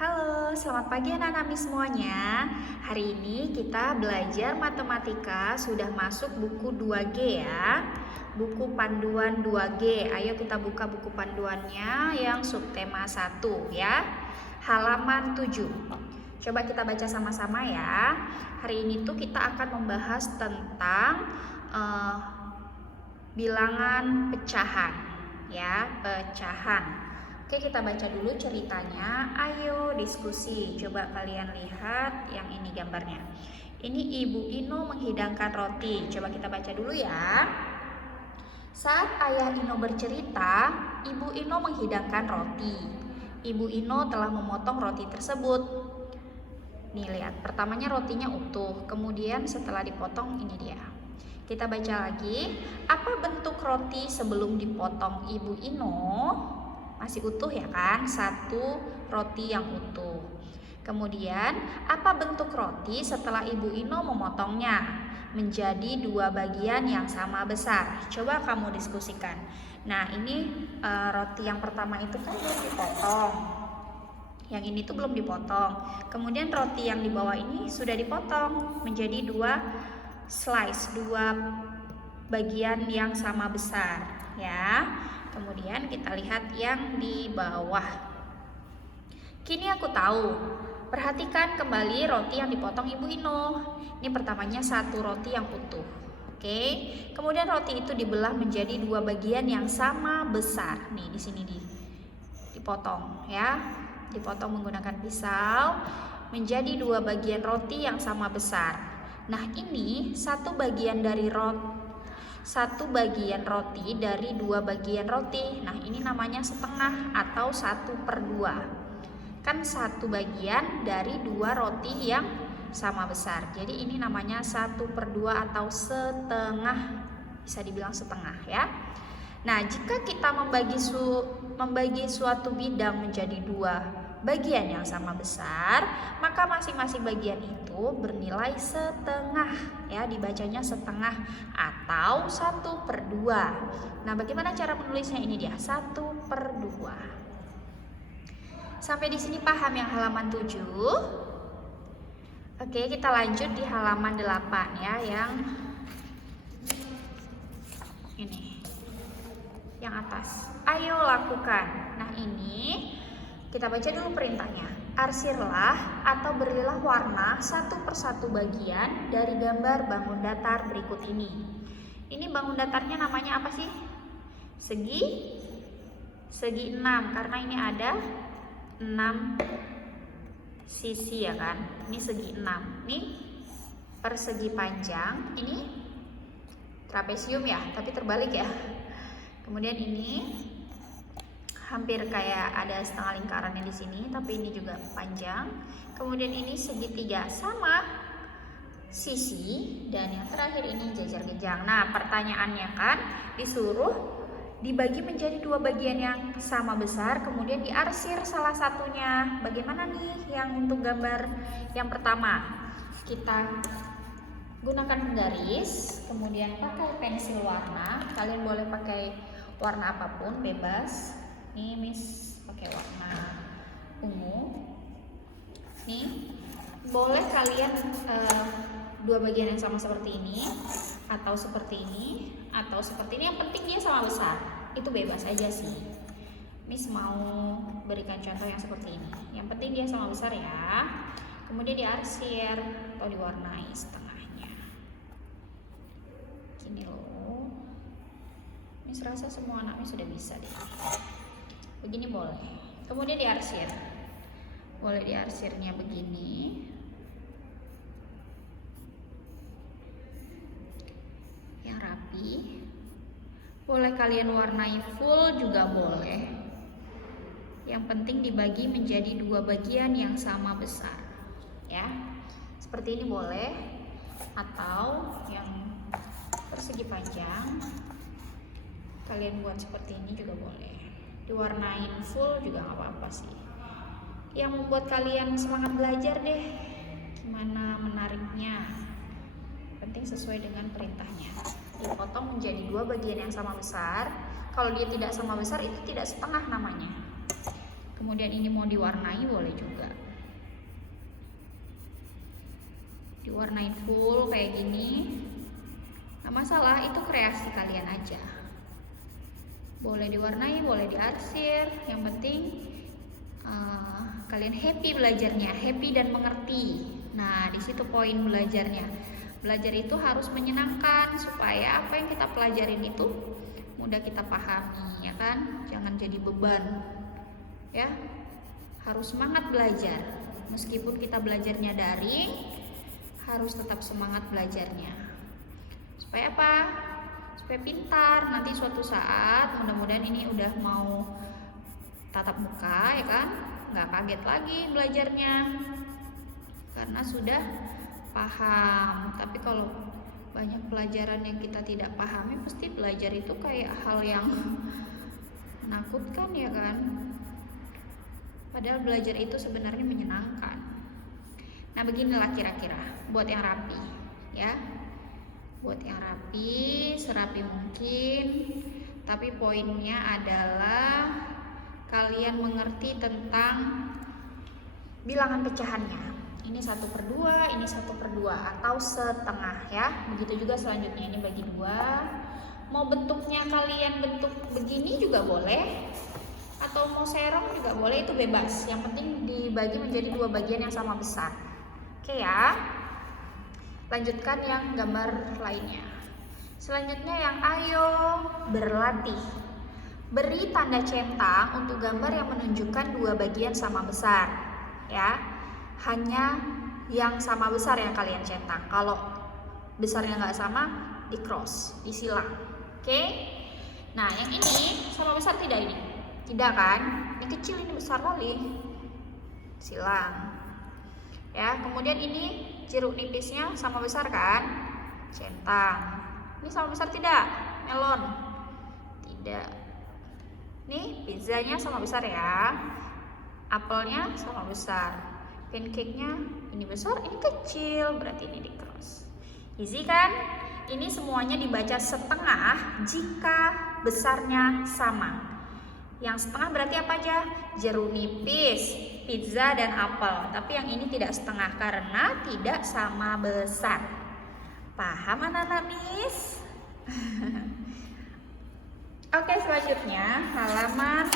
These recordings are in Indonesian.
Halo, selamat pagi anak-anak semuanya. Hari ini kita belajar matematika, sudah masuk buku 2G ya. Buku panduan 2G. Ayo kita buka buku panduannya yang subtema 1 ya. Halaman 7. Coba kita baca sama-sama ya. Hari ini tuh kita akan membahas tentang bilangan pecahan ya, pecahan. Oke, kita baca dulu ceritanya. Ayo diskusi. Coba kalian lihat yang ini gambarnya. Ini Ibu Ino menghidangkan roti. Coba kita baca dulu ya. Saat ayah Ino bercerita, Ibu Ino menghidangkan roti. Ibu Ino telah memotong roti tersebut. Nih lihat, pertamanya rotinya utuh. Kemudian setelah dipotong ini dia. Kita baca lagi. Apa bentuk roti sebelum dipotong Ibu Ino? Masih utuh ya kan, satu roti yang utuh. Kemudian apa bentuk roti setelah Ibu Ino memotongnya? Menjadi dua bagian yang sama besar. Coba kamu diskusikan. Nah ini roti yang pertama itu kan belum dipotong. Yang ini tuh belum dipotong. Kemudian roti yang di bawah ini sudah dipotong menjadi dua slice, dua bagian yang sama besar ya. Kemudian kita lihat yang di bawah. Kini aku tahu. Perhatikan kembali roti yang dipotong Ibu Ino. Ini pertamanya satu roti yang utuh. Oke. Kemudian roti itu dibelah menjadi dua bagian yang sama besar. Nih di sini dipotong ya. Dipotong menggunakan pisau menjadi dua bagian roti yang sama besar. Nah, ini satu bagian roti dari dua bagian roti. Nah ini namanya setengah atau 1/2. Kan satu bagian dari dua roti yang sama besar. Jadi ini namanya 1/2 atau setengah. Bisa dibilang setengah ya. Nah jika kita membagi suatu bidang menjadi dua bagian yang sama besar, maka masing-masing bagian itu bernilai setengah ya, dibacanya setengah atau 1/2. Nah bagaimana cara menulisnya? Ini dia 1/2. Sampai di sini paham yang halaman 7? Oke, kita lanjut di halaman 8 ya, yang ini, yang atas. Ayo lakukan. Nah ini kita baca dulu perintahnya. Arsirlah atau berilah warna satu persatu bagian dari gambar bangun datar berikut ini. Ini bangun datarnya namanya apa sih? Segi 6, karena ini ada 6 sisi ya kan. Ini segi 6. Ini persegi panjang. Ini trapesium ya, tapi terbalik ya. Kemudian ini hampir kayak ada setengah lingkarannya di sini, tapi ini juga panjang. Kemudian ini segitiga sama sisi, dan yang terakhir ini jajar genjang. Nah pertanyaannya kan disuruh dibagi menjadi dua bagian yang sama besar, kemudian diarsir salah satunya. Bagaimana nih yang untuk gambar yang pertama? Kita gunakan penggaris, kemudian pakai pensil warna. Kalian boleh pakai warna apapun, bebas. Ini Miss pakai warna ungu. Nih boleh kalian dua bagian yang sama seperti ini, atau seperti ini, atau seperti ini. Yang penting dia sama besar. Itu bebas aja sih. Miss mau berikan contoh yang seperti ini. Yang penting dia sama besar ya. Kemudian diarsir atau diwarnai setengahnya. Gini loh. Miss rasa semua anaknya sudah bisa deh. Begini boleh. Kemudian diarsir. Boleh diarsirnya begini. Yang rapi. Boleh kalian warnai full juga boleh. Yang penting dibagi menjadi dua bagian yang sama besar. Ya. Seperti ini boleh. Atau yang persegi panjang. Kalian buat seperti ini juga boleh. Diwarnain full juga nggak apa-apa sih. Yang membuat kalian semangat belajar deh. Gimana menariknya? Penting sesuai dengan perintahnya. Dipotong menjadi dua bagian yang sama besar. Kalau dia tidak sama besar itu tidak setengah namanya. Kemudian ini mau diwarnai boleh juga, diwarnain full kayak gini, nggak masalah, itu kreasi kalian aja. Boleh diwarnai, boleh diarsir, yang penting kalian happy belajarnya, happy dan mengerti. Nah, di situ poin belajarnya. Belajar itu harus menyenangkan supaya apa yang kita pelajarin itu mudah kita pahami, ya kan? Jangan jadi beban. Ya. Harus semangat belajar. Meskipun kita belajarnya daring, harus tetap semangat belajarnya. Supaya apa? Supaya pintar. Nanti suatu saat, mudah-mudahan ini udah mau tatap muka, ya kan? Nggak kaget lagi belajarnya karena sudah paham. Tapi kalau banyak pelajaran yang kita tidak pahami, pasti belajar itu kayak hal yang menakutkan, ya kan? Padahal belajar itu sebenarnya menyenangkan. Nah, beginilah kira-kira buat yang rapi, ya. Buat yang rapi, serapi mungkin. Tapi poinnya adalah kalian mengerti tentang bilangan pecahannya. Ini 1/2, ini 1/2 atau setengah, ya. Begitu juga selanjutnya, ini bagi 2. Mau bentuknya kalian bentuk begini juga boleh, atau mau serong juga boleh, itu bebas. Yang penting dibagi menjadi 2 bagian yang sama besar. Oke ya. Lanjutkan yang gambar lainnya. Selanjutnya yang ayo berlatih. Beri tanda centang untuk gambar yang menunjukkan 2 bagian sama besar, ya. Hanya yang sama besar yang kalian centang. Kalau besarnya nggak sama, di cross, disilang. Oke. Nah, yang ini sama besar tidak ini? Tidak kan? Ini kecil, ini besar kali. Silang. Ya, kemudian ini jeruk nipisnya sama besar kan? Centang. Ini sama besar tidak? Melon. Tidak. Nih, pizzanya sama besar ya. Apelnya sama besar. Pancake-nya ini besar, ini kecil, berarti ini di cross. Easy kan? Ini semuanya dibaca setengah jika besarnya sama. Yang setengah berarti apa aja? Jeruk nipis, pizza, dan apel. Tapi yang ini tidak setengah karena tidak sama besar. Paham anak-anak Miss? Oke, selanjutnya halaman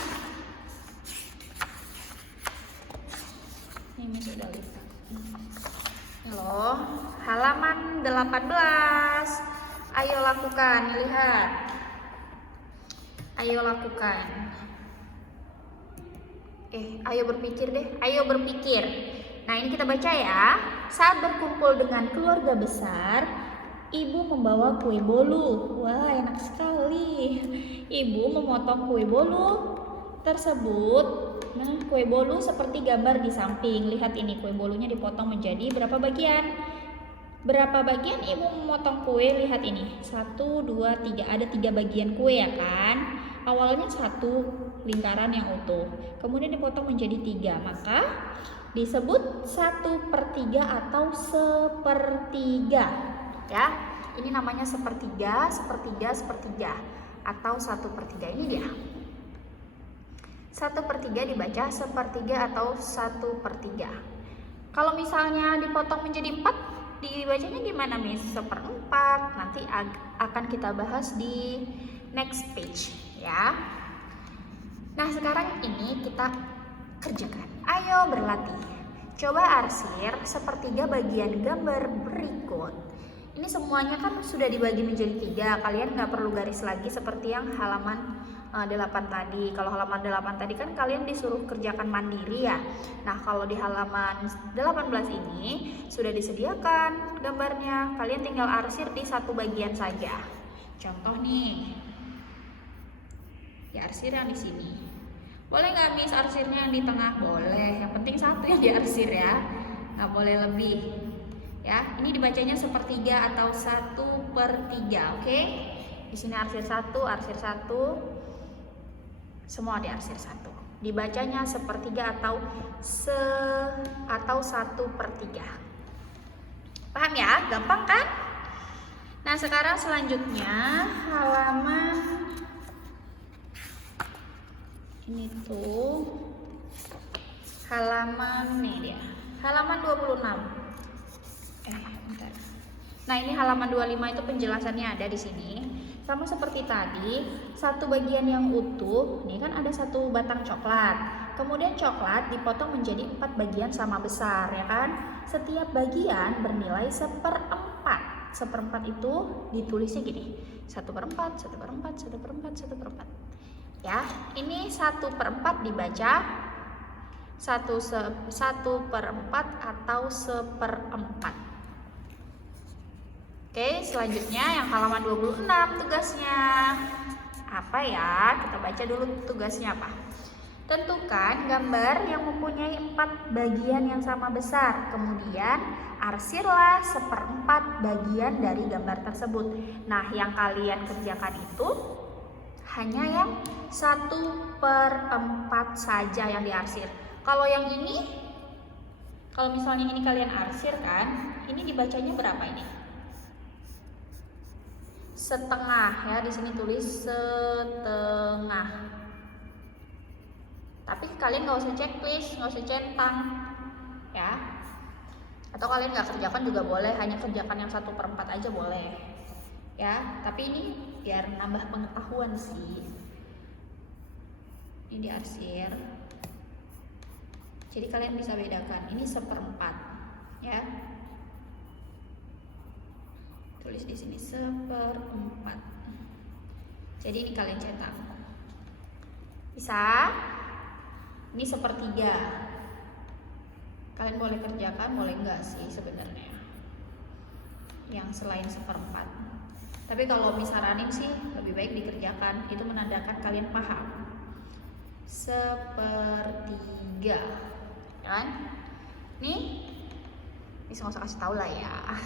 ini sudah lihat. Halo, halaman 18. Ayo lakukan, lihat. Ayo lakukan. Ayo berpikir deh. Ayo berpikir. Nah, ini kita baca ya. Saat berkumpul dengan keluarga besar, ibu membawa kue bolu. Wah, enak sekali. Ibu memotong kue bolu tersebut. Nah, kue bolu seperti gambar di samping. Lihat ini, kue bolunya dipotong menjadi berapa bagian? Berapa bagian ibu memotong kue? Lihat ini. 1, 2, 3. Ada 3 bagian kue, ya kan? Awalnya 1 lingkaran yang utuh. Kemudian dipotong menjadi 3. Maka disebut 1/3 atau sepertiga. Ya, ini namanya sepertiga, sepertiga, sepertiga, atau 1/3. Ini dia. 1/3 dibaca sepertiga atau 1/3. Kalau misalnya dipotong menjadi 4, dibacanya gimana, Miss? 1/4. Nanti akan kita bahas di next page, ya. Nah, sekarang ini kita kerjakan. Ayo berlatih. Coba arsir sepertiga bagian gambar berikut. Ini semuanya kan sudah dibagi menjadi 3. Kalian nggak perlu garis lagi seperti yang halaman 8 tadi. Kalau halaman 8 tadi kan kalian disuruh kerjakan mandiri ya. Nah, kalau di halaman 18 ini sudah disediakan gambarnya. Kalian tinggal arsir di 1 bagian saja. Contoh nih, diarsir yang di sini. Boleh nggak, Miss, arsirnya yang di tengah? Boleh. Yang penting 1 yang diarsir ya. Nggak boleh lebih. Ya, ini dibacanya sepertiga atau 1/3, oke? Di sini arsir 1, arsir 1. Semua diarsir 1. Dibacanya sepertiga atau 1/3. Paham ya? Gampang kan? Nah, sekarang selanjutnya halaman ini tuh halaman nih dia. Halaman 26. Bentar. Nah, ini halaman 25 itu penjelasannya ada di sini. Sama seperti tadi, satu bagian yang utuh, ini kan ada satu batang coklat. Kemudian coklat dipotong menjadi 4 bagian sama besar, ya kan? Setiap bagian bernilai 1/4. 1/4 itu ditulisnya gini, 1/4, 1/4, 1/4, 1/4. Ya, ini 1/4 dibaca 1/4 atau 1/4. Oke, selanjutnya yang halaman 26 tugasnya. Apa ya? Kita baca dulu tugasnya apa. Tentukan gambar yang mempunyai 4 bagian yang sama besar. Kemudian arsirlah 1/4 bagian dari gambar tersebut. Nah, yang kalian kerjakan itu hanya yang 1/4 saja yang diarsir. Kalau yang ini, kalau misalnya ini kalian arsir kan, ini dibacanya berapa ini? Setengah ya, di sini tulis setengah. Tapi kalian nggak usah checklist, nggak usah centang ya. Atau kalian nggak kerjakan juga boleh, hanya kerjakan yang 1/4 aja boleh ya. Tapi ini biar nambah pengetahuan sih. Ini diarsir. Jadi kalian bisa bedakan, ini 1/4 ya. Tulis di sini 1/4. Jadi ini kalian cetak. Bisa? Ini 1/3. Kalian boleh kerjakan, boleh enggak sih sebenarnya. Yang selain 1/4. Tapi kalau misaranin sih lebih baik dikerjakan. Itu menandakan kalian paham. 1/3. Kan? Nih. Bisa nggak usah kasih tahu lah ya.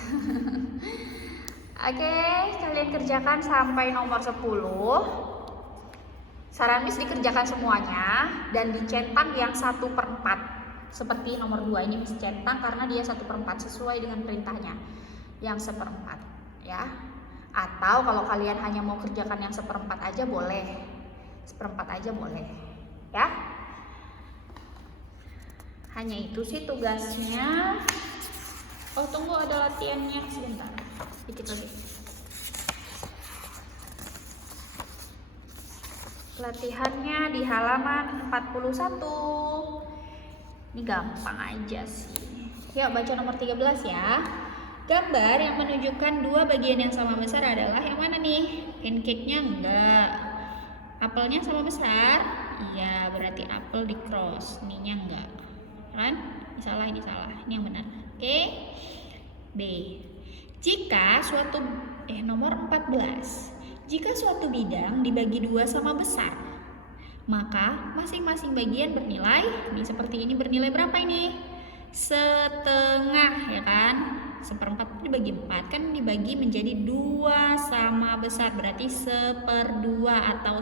Oke, kalian kerjakan sampai nomor 10. Saran Miss dikerjakan semuanya dan dicentang yang 1/4. Seperti nomor 2 ini Miss centang karena dia 1/4 sesuai dengan perintahnya. Yang 1/4 ya. Atau kalau kalian hanya mau kerjakan yang 1/4 aja boleh. 1/4 aja boleh. Ya. Hanya itu sih tugasnya. Oh, tunggu, ada latihannya sebentar. Dikit lagi. Latihannya di halaman 41. Ini gampang aja sih. Yuk baca nomor 13 ya. Gambar yang menunjukkan 2 bagian yang sama besar adalah yang mana nih? Pancake-nya enggak. Apelnya sama besar? Iya, berarti apel di cross. Ininya enggak. Kan? Ini salah, ini salah. Ini yang benar. Oke. B. Jika suatu nomor 14. Jika suatu bidang dibagi 2 sama besar, maka masing-masing bagian bernilai, ini seperti ini bernilai berapa ini? Setengah, ya kan? 1/4 dibagi 4 kan dibagi menjadi 2 sama besar, berarti 1/2 atau